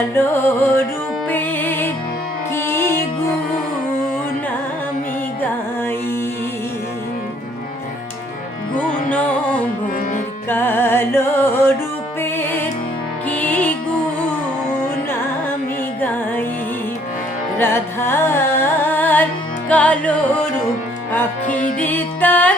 কালো রূপে কি গুণ আমি গাই? গুণমণির কালো রূপে কি গুণ আমি গাই? রাধার কালো রূপ আখিরি তারা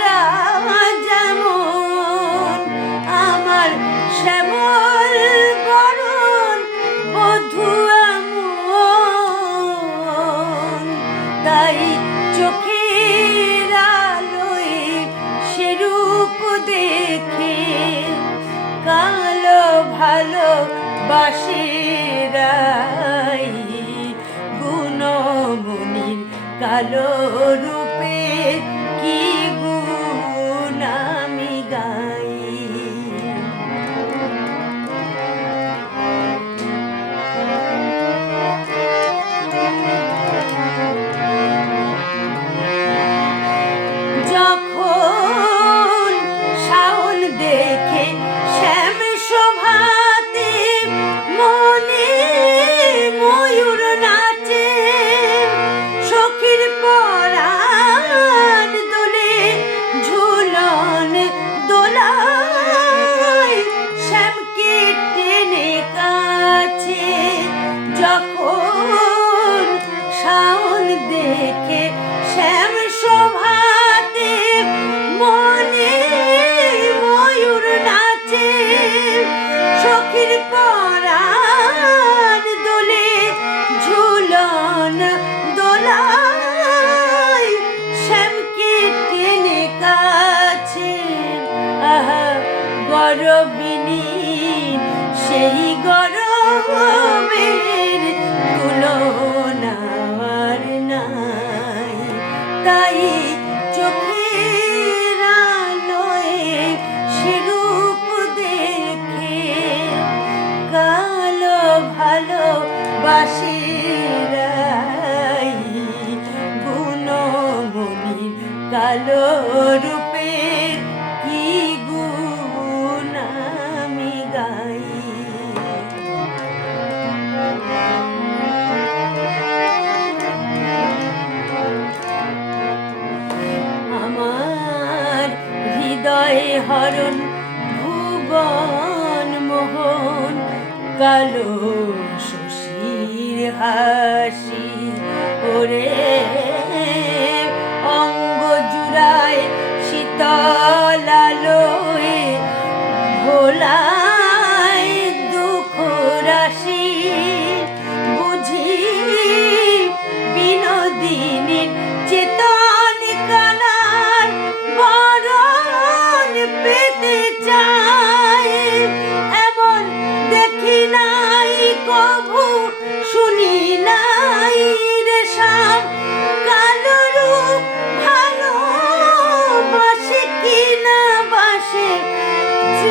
বাসিরাই গুণমণির কালো রূপে কি গুণ আমি গাই? যখন শাওন দেখে যখন হৃদয়ে হরণ ভুবন মোহন কালো শশীর হাসি ওরে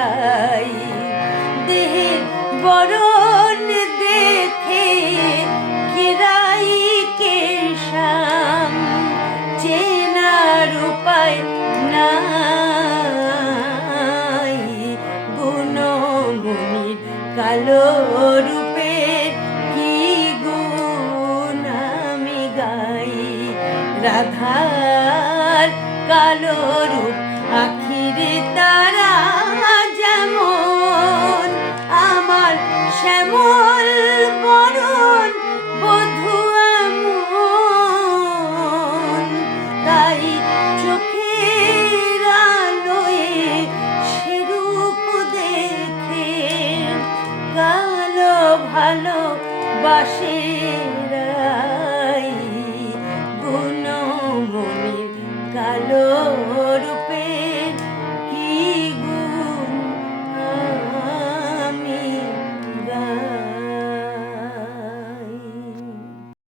তাই দেহে বরণ দেখে কিরাই কে শ্যাম চেনার উপায় নাই। গুণমণির কালো রূপে কি গুণ আমি গাই? রাধার কালো রূপ ভালোবাসে।